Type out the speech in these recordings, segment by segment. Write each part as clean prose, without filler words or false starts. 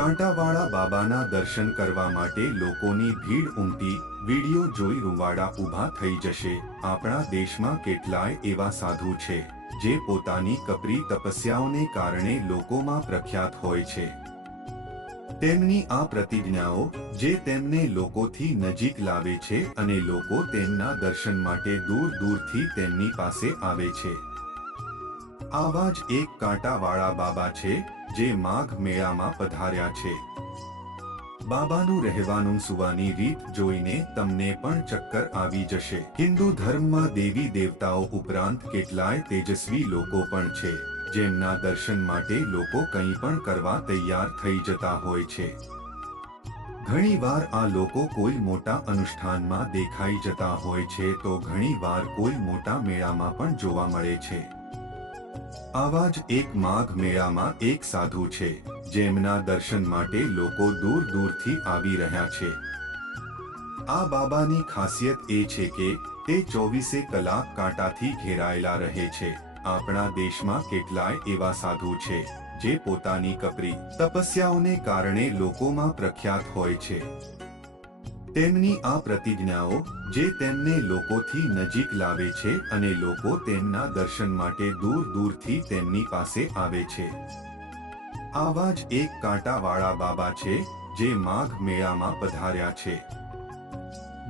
કાંટાવાળા બાબાના દર્શન કરવા માટે લોકોની ભીડ ઉમટી વિડિયો જોઈ રૂવાડા ઊભા થઈ જશે। આપણા દેશમાં કેટલાય એવા સાધુ છે જે પોતાની કપરી તપસ્યાઓને કારણે લોકોમાં પ્રખ્યાત હોય છે। તેમની આ પ્રતિજ્ઞાઓ જે તેમને લોકોથી નજીક લાવે છે અને લોકો તેમના દર્શન માટે દૂર દૂરથી તેમની પાસે આવે છે। આવા જ એક કાંટાવાળા બાબા છે જે માઘ મેળામાં પધાર્યા છે। બાબાનું રહેવાનું સુવાની રીત જોઈને તમને પણ ચક્કર આવી જશે। હિન્દુ ધર્મમાં દેવી દેવતાઓ ઉપરાંત કેટલાય તેજસ્વી લોકો પણ છે જેમના દર્શન માટે લોકો કંઈ પણ કરવા તૈયાર થઈ જતા હોય છે। ઘણીવાર આ લોકો કોઈ મોટા અનુષ્ઠાનમાં દેખાઈ જતા હોય છે તો ઘણીવાર કોઈ મોટા મેળામાં પણ જોવા મળે છે। આવા જ એક માઘ મેળામાં એક સાધુ છે જેમના દર્શન માટે લોકો દૂર દૂરથી આવી રહ્યા છે। આ બાબાની ખાસિયત એ છે કે તે 24 કલાક કાંટાથી ઘેરાયેલા રહે છે। આપણા દેશમાં કેટલાય એવા સાધુ છે જે પોતાની કપરી તપસ્યાઓને કારણે લોકોમાં પ્રખ્યાત હોય છે। તેમની આ પ્રતિજ્ઞાઓ જે તેમને લોકોથી નજીક લાવે છે અને લોકો તેમના દર્શન માટે દૂર દૂરથી તેમની પાસે આવે છે। આવા જ એક કાંટાવાળા બાબા છે જે માઘ મેળામાં પધાર્યા છે।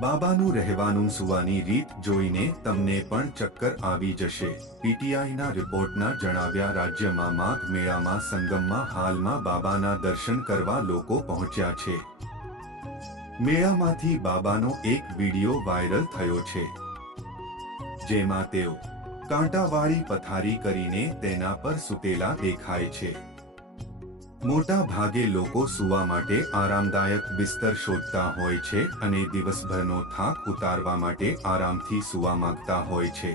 બાબાનું રહેવાનું સુવાની રીત જોઈને તમને પણ ચક્કર આવી જશે। પીટીઆઈના રિપોર્ટના જણાવ્યા રાજ્યમાં માઘ મેળામાં સંગમમાં હાલમાં બાબાના દર્શન કરવા લોકો પહોંચ્યા છે। મેળામાંથી બાબાનો એક વિડિયો વાયરલ થયો છે જેમાં તેઓ કાંટાવાળી પથારી કરીને તેના પર સૂતેલા દેખાય છે। મોટા ભાગે લોકો સૂવા માટે આરામદાયક બિસ્તર શોધતા હોય છે અને દિવસભરનો થાક ઉતારવા માટે આરામથી સૂવા માંગતા હોય છે,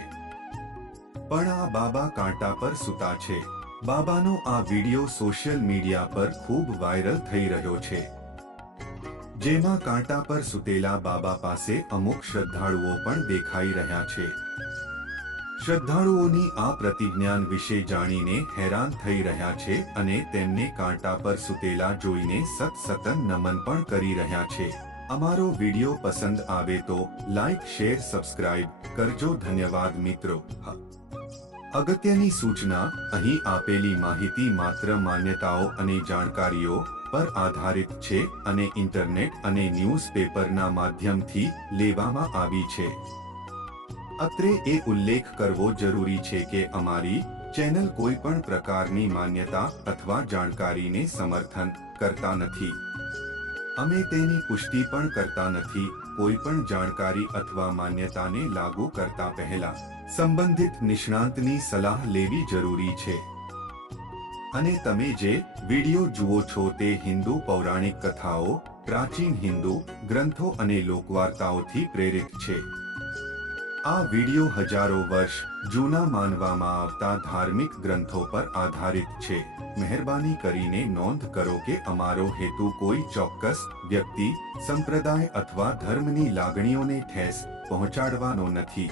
પણ આ બાબા કાંટા પર સૂતા છે। બાબાનો આ વિડિયો સોશિયલ મીડિયા પર ખૂબ વાયરલ થઈ રહ્યો છે, જેમાં કાંટા પર સૂતેલા બાબા પાસે અમુક શ્રદ્ધાળુઓ પણ દેખાઈ રહ્યા છે। શ્રદ્ધાળુઓની આ પ્રતિજ્ઞા વિશે જાણીને હેરાન થઈ રહ્યા છે અને તેમને કાંટા પર સૂતેલા જોઈને સતત નમન પણ કરી રહ્યા છે। અમારો વિડિયો પસંદ આવે તો લાઈક, શેર, સબસ્ક્રાઇબ કરજો। ધન્યવાદ મિત્રો। અગત્યની સૂચના, અહીં આપેલી માહિતી માત્ર માન્યતાઓ અને જાણકારીઓ પર આધારિત છે અને ઇન્ટરનેટ અને ન્યૂઝપેપરના માધ્યમથી લેવામાં આવી છે। અત્રે એ ઉલ્લેખ કરવો જરૂરી છે કે અમારી ચેનલ કોઈ પણ પ્રકારની માન્યતા અથવા જાણકારીને સમર્થન કરતા નથી। અમે તેની પુષ્ટિ પણ કરતા નથી। કોઈ પણ જાણકારી અથવા માન્યતાને લાગુ કરતા પહેલા સંબંધિત નિષ્ણાંતની સલાહ લેવી જરૂરી છે। અને તમે જે વિડિયો જુઓ છો તે હિન્દુ પૌરાણિક કથાઓ, પ્રાચીન હિન્દુ ગ્રંથો અને લોકવાર્તાઓથી પ્રેરિત છે। આ વિડિયો હજારો વર્ષ જૂના માનવામાં આવતા ધાર્મિક ગ્રંથો પર આધારિત છે। મહેરબાની કરીને નોંધ કરો કે અમારો હેતુ કોઈ ચોક્કસ વ્યક્તિ, સંપ્રદાય અથવા ધર્મની લાગણીઓને ઠેસ પહોંચાડવાનો નથી।